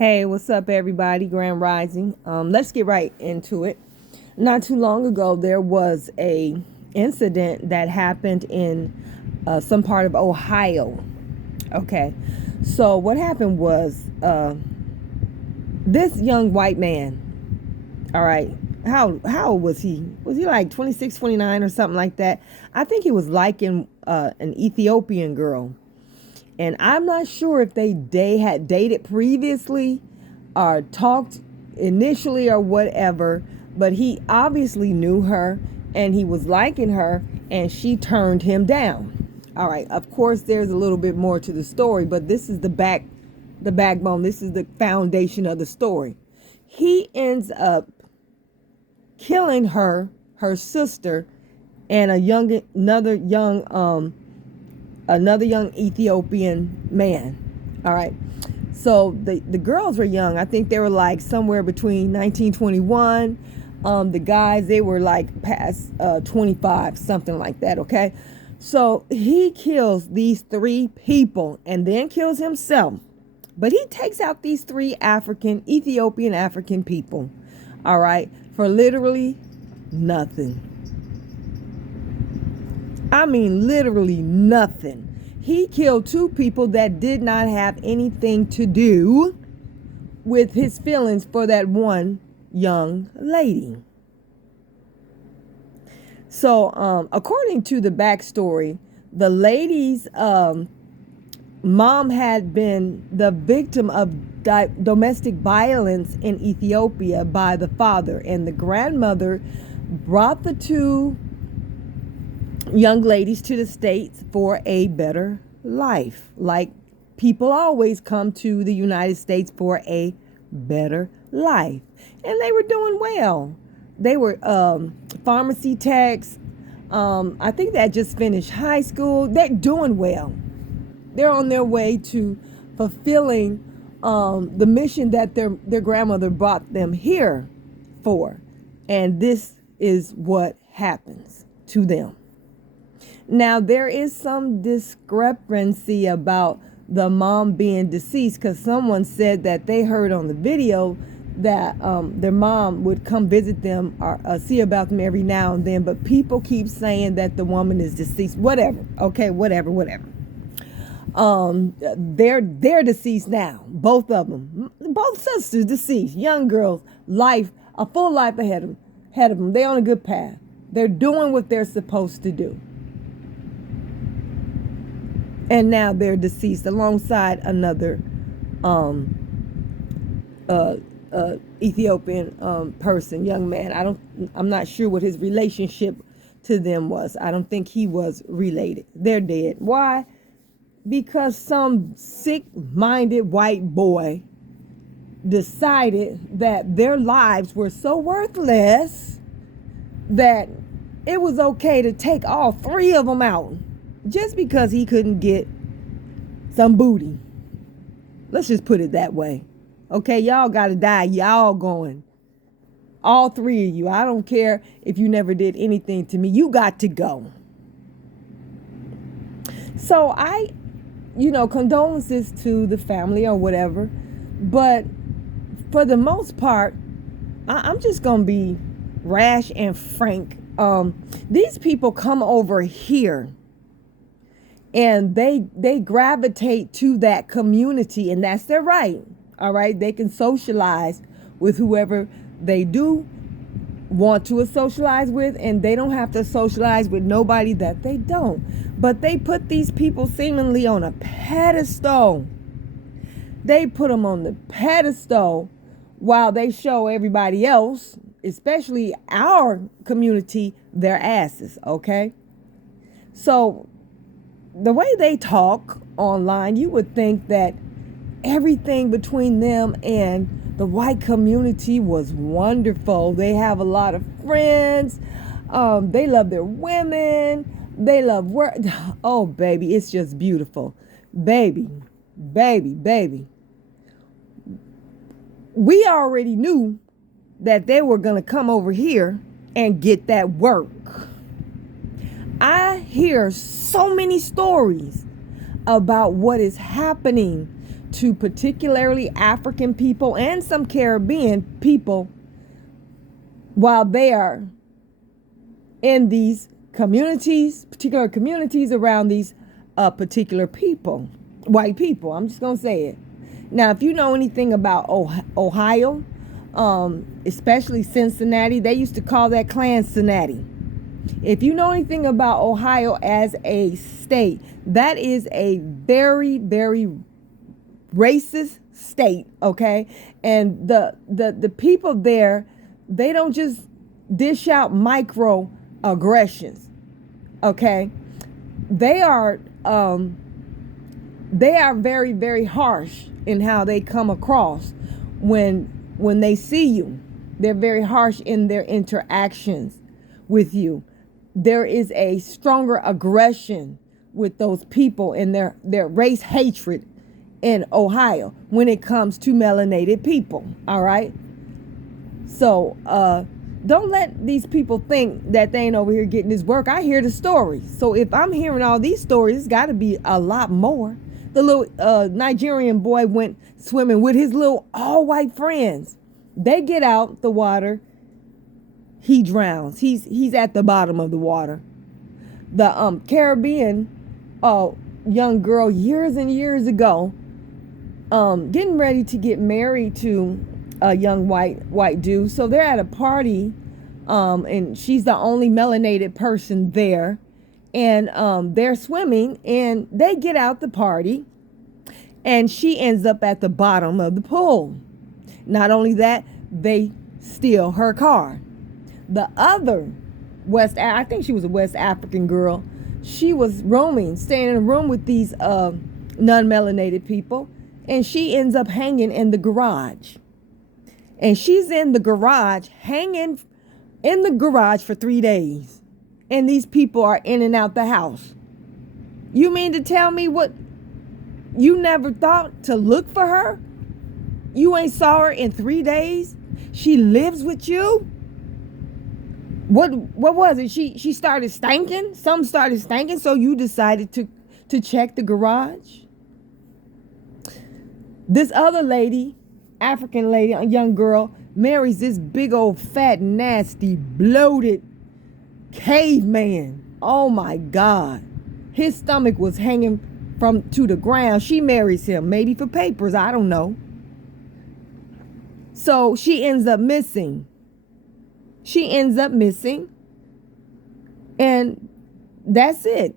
Hey, what's up, everybody? Grand Rising. Let's get right into it. Not too long ago, there was a incident that happened in some part of Ohio. Okay, so what happened was this young white man. All right, how old was he? Was he like 26, 29, or something like that? I think he was liking an Ethiopian girl. And I'm not sure if they had dated previously or talked initially or whatever, but he obviously knew her and he was liking her and she turned him down. All right, of course there's a little bit more to the story, but this is the backbone. This is the foundation of the story. He ends up killing her sister, and another young Ethiopian man. All right. So the girls were young. I think they were like somewhere between 1921. The guys, they were like past 25, something like that. Okay. So he kills these three people and then kills himself. But he takes out these three Ethiopian African people. All right. For literally nothing. I mean, literally nothing. He killed two people that did not have anything to do with his feelings for that one young lady. So, according to the backstory, the lady's mom had been the victim of domestic violence in Ethiopia by the father, and the grandmother brought the two young ladies to the States for a better life. Like people always come to the United States for a better life. And they were doing well. They were pharmacy techs. I think they had just finished high school. They're doing well. They're on their way to fulfilling the mission that their grandmother brought them here for. And this is what happens to them. Now, there is some discrepancy about the mom being deceased, because someone said that they heard on the video that their mom would come visit them or see about them every now and then, but people keep saying that the woman is deceased. Whatever. Okay, whatever. They're deceased now. Both of them. Both sisters deceased. Young girls, a full life ahead of them. They're on a good path. They're doing what they're supposed to do. And now they're deceased alongside another Ethiopian person, young man. I'm not sure what his relationship to them was. I don't think he was related. They're dead. Why? Because some sick-minded white boy decided that their lives were so worthless that it was okay to take all three of them out. Just because he couldn't get some booty. Let's just put it that way. Okay, y'all got to die. Y'all going. All three of you. I don't care if you never did anything to me. You got to go. So condolences to the family or whatever. But for the most part, I'm just going to be rash and frank. These people come over here and they gravitate to that community, and that's their right. All right. They can socialize with whoever they do want to socialize with, and they don't have to socialize with nobody that they don't. But they put these people seemingly on a pedestal. They put them on the pedestal while they show everybody else, especially our community, their asses. Okay. So the way they talk online, you would think that everything between them and the white community was wonderful. They have a lot of friends. They love their women. They love work. Oh, baby, it's just beautiful. Baby. We already knew that they were going to come over here and get that work. I hear so many stories about what is happening to particularly African people and some Caribbean people while they are in these communities, particular communities around these particular people, white people. I'm just going to say it. Now, if you know anything about Ohio, especially Cincinnati, they used to call that Cincinnati. If you know anything about Ohio as a state, that is a very, very racist state, okay? And the people there, they don't just dish out microaggressions, okay? They are very, very harsh in how they come across when they see you. They're very harsh in their interactions with you. There is a stronger aggression with those people and their race hatred in Ohio when it comes to melanated people, all right? So don't let these people think that they ain't over here getting this work. I hear the stories. So if I'm hearing all these stories, it's got to be a lot more. The little Nigerian boy went swimming with his little all-white friends. They get out the water. He drowns. He's at the bottom of the water. The Caribbean young girl years and years ago, getting ready to get married to a young white dude. So they're at a party, and she's the only melanated person there, and they're swimming, and they get out the party, and she ends up at the bottom of the pool. Not only that, they steal her car. The other I think she was a West African girl. She was roaming, staying in a room with these non-melanated people, and she ends up hanging in the garage. And she's in the garage, hanging in the garage for 3 days. And these people are in and out the house. You mean to tell me what? You never thought to look for her? You ain't saw her in 3 days? She lives with you? What was it? She started stinking? Some started stinking, so you decided to check the garage? This other lady, African lady, a young girl, marries this big old fat, nasty, bloated caveman. Oh my God. His stomach was hanging to the ground. She marries him, maybe for papers, I don't know. So she ends up missing. And that's it.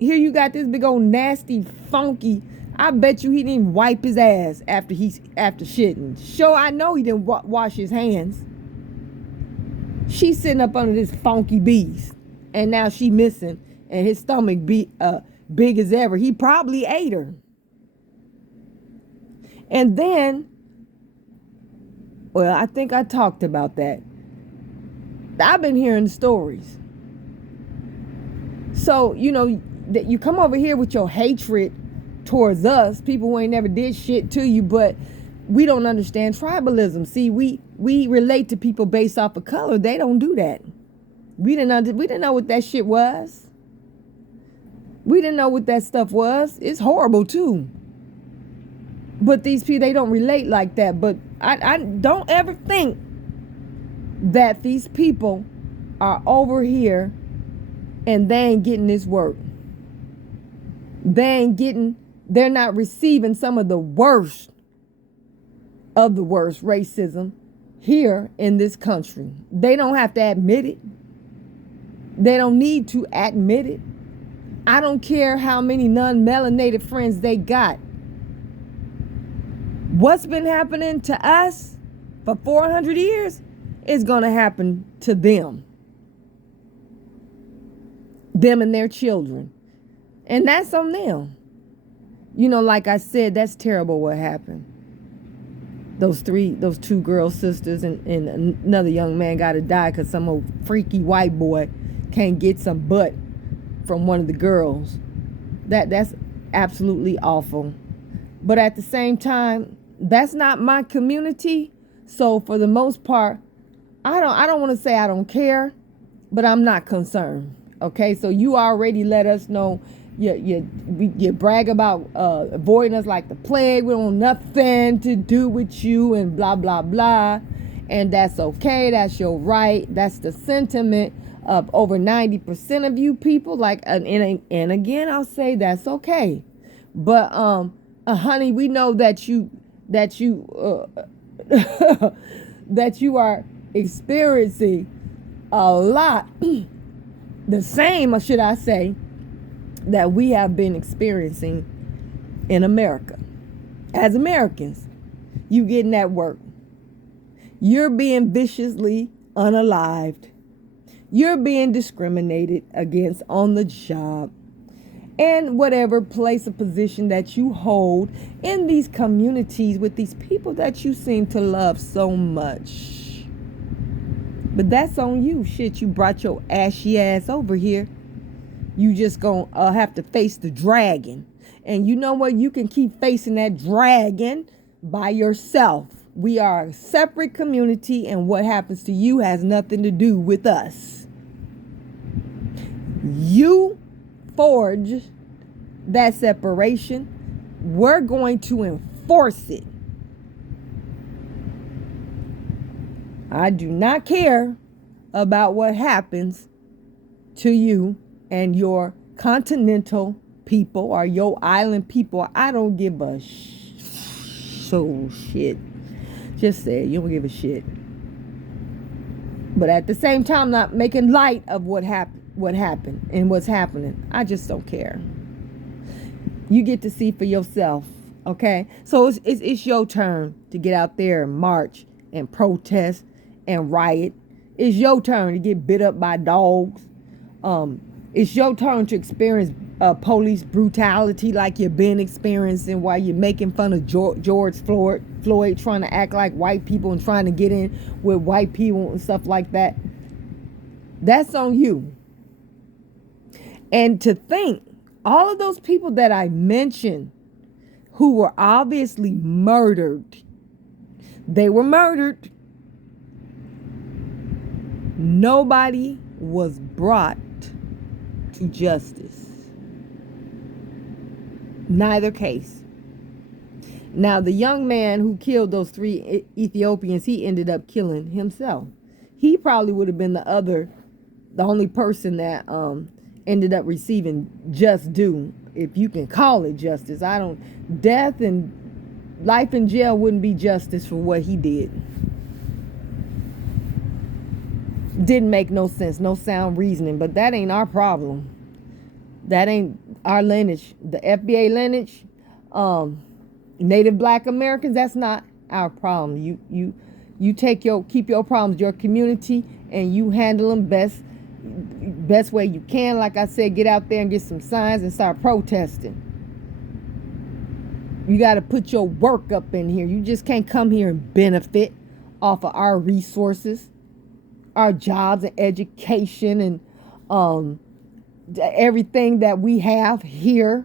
Here you got this big old nasty, funky. I bet you he didn't wipe his ass after shitting. Sure, I know he didn't wash his hands. She's sitting up under this funky beast, and now she missing, and his stomach big as ever. He probably ate her. And then, well, I think I talked about that. I've been hearing stories. So, that you come over here with your hatred towards us, people who ain't never did shit to you, but we don't understand tribalism. See, we relate to people based off of color. They don't do that. We didn't know what that shit was. We didn't know what that stuff was. It's horrible too. But these people, they don't relate like that. But I don't ever think that these people are over here and they ain't getting this work. They're not receiving some of the worst of the worst racism here in this country. They don't have to admit it. They don't need to admit it. I don't care how many non-melanated friends they got. What's been happening to us for 400 years is going to happen to them. Them and their children. And that's on them. Like I said, that's terrible what happened. Those two girl sisters and another young man got to die because some old freaky white boy can't get some butt from one of the girls. That's absolutely awful. But at the same time, that's not my community. So for the most part, I don't want to say I don't care, but I'm not concerned. Okay, so you already let us know You brag about avoiding us like the plague. We don't want nothing to do with you and blah, blah, blah. And that's okay. That's your right. That's the sentiment of over 90% of you people. Like, and again, I'll say that's okay. But, honey, we know that you that you are experiencing a lot, the same, or should I say, that we have been experiencing in America. As Americans, you getting that work. You're being viciously unalived. You're being discriminated against on the job. And whatever place or position that you hold in these communities with these people that you seem to love so much. But that's on you. Shit, you brought your ashy ass over here. You just gonna have to face the dragon. And you know what? You can keep facing that dragon by yourself. We are a separate community, and what happens to you has nothing to do with us. You forge that separation. We're going to enforce it. I do not care about what happens to you and your continental people or your island people. I don't give a shit. Just say it. You don't give a shit. But at the same time, not making light of what happened and what's happening. I just don't care. You get to see for yourself, okay? So it's your turn to get out there and march and protest and riot. It's your turn to get bit up by dogs. It's your turn to experience police brutality like you've been experiencing while you're making fun of George Floyd trying to act like white people and trying to get in with white people and stuff like that. That's on you. And to think, all of those people that I mentioned who were obviously murdered, they were murdered. Nobody was brought to justice. Neither case. Now, the young man who killed those 3 Ethiopians, he ended up killing himself. He probably would have been the only person that ended up receiving just due, if you can call it justice. Death and life in jail wouldn't be justice for what he did. Didn't make no sense, no sound reasoning, but that ain't our problem. That ain't our lineage. The FBA lineage, Native Black Americans, that's not our problem. You keep your problems, your community, and you handle them best way you can. Like I said, get out there and get some signs and start protesting. You got to put your work up in here. You just can't come here and benefit off of our resources, our jobs and education and everything that we have here,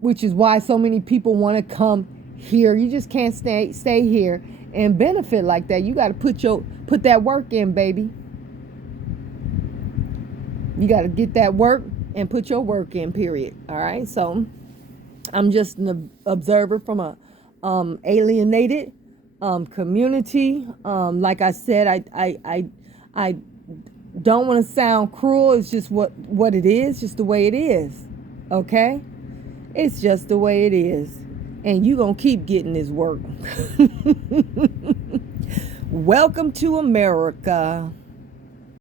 which is why so many people want to come here. You just can't stay here and benefit like that. You got to put that work in, baby. You got to get that work and put your work in, period. All right. So I'm just an observer from a alienated community. Like I said, I don't want to sound cruel. It's just what it is, just the way it is. Okay? It's just the way it is. And you going to keep getting this work. Welcome to America.